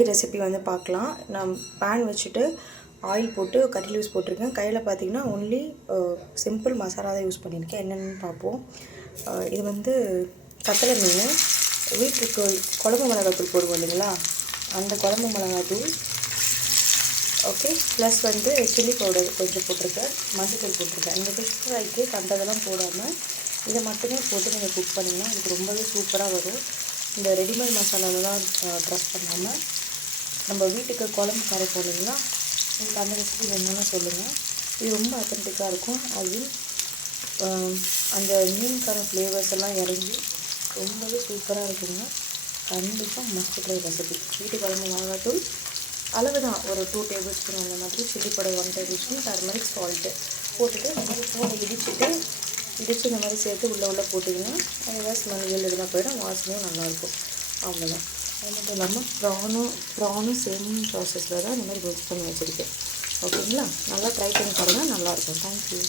Recipe வந்து பார்க்கலாம். நான் பேன் வச்சுட்டு ஆயில் போட்டு கறி லீவ்ஸ் போட்டிருக்கேன். கையில் பார்த்தீங்கன்னா ஒன்லி சிம்பிள் மசாலா தான் யூஸ் பண்ணியிருக்கேன். என்னென்னு பார்ப்போம். இது வந்து கத்தலை மீன். வீட்டுக்கு குழம்பு மிளகாத்தூள் போடுவோம் இல்லைங்களா, அந்த குழம்பு மிளகாத்தூள். ஓகே, ப்ளஸ் வந்து சில்லி பவுடர் கொஞ்சம் போட்டிருக்கேன், மஞ்சள் போட்டிருக்கேன். இந்த ஃபிஷ் ஃப்ரைக்கு கண்டதெல்லாம் போடாமல் இதை மட்டுமே போட்டு நீங்கள் குக் பண்ணிங்கன்னா இதுக்கு ரொம்பவே சூப்பராக வரும். இந்த ரெடிமேட் மசாலாவெலாம் ட்ரஸ் பண்ணாமல் நம்ம வீட்டுக்கு குழம்பு கரைப்போம் இல்லைங்களா, உங்களுக்கு அந்த ரெசிபி வேணும்னு சொல்லுங்கள். இது ரொம்ப அத்தன்டிக்காக இருக்கும். அது அந்த மீனுக்கான ஃப்ளேவர்ஸ் எல்லாம் இறங்கி ரொம்பவே சூப்பராக இருக்குங்க. கண்டிப்பாக மஸ்ட் ட்ரை ரெசிபி. வீட்டு குழம்பு மிளகாத்தூள் அளவு தான், ஒரு 2 டேபிள் ஸ்பூன் அந்த மாதிரி, chilli powder 1 table spoon, turmeric salt போட்டுட்டு இந்த மாதிரி பூனை இடித்து இந்த மாதிரி சேர்த்து உள்ளே போட்டிங்கன்னா ஏதாவது ஸ்மெல் இருந்தால் போயிடும், வாசனையும் நல்லாயிருக்கும். அவ்வளோதான். அது மட்டும் இல்லாமல் ப்ரானும் சேம் ப்ராசஸில் தான் இந்த மாதிரி மிக்ஸ் பண்ணி வச்சுருக்கேன். ஓகேங்களா, நல்லா ட்ரை பண்ணி பாருங்கள், நல்லாயிருக்கும். தேங்க்யூ.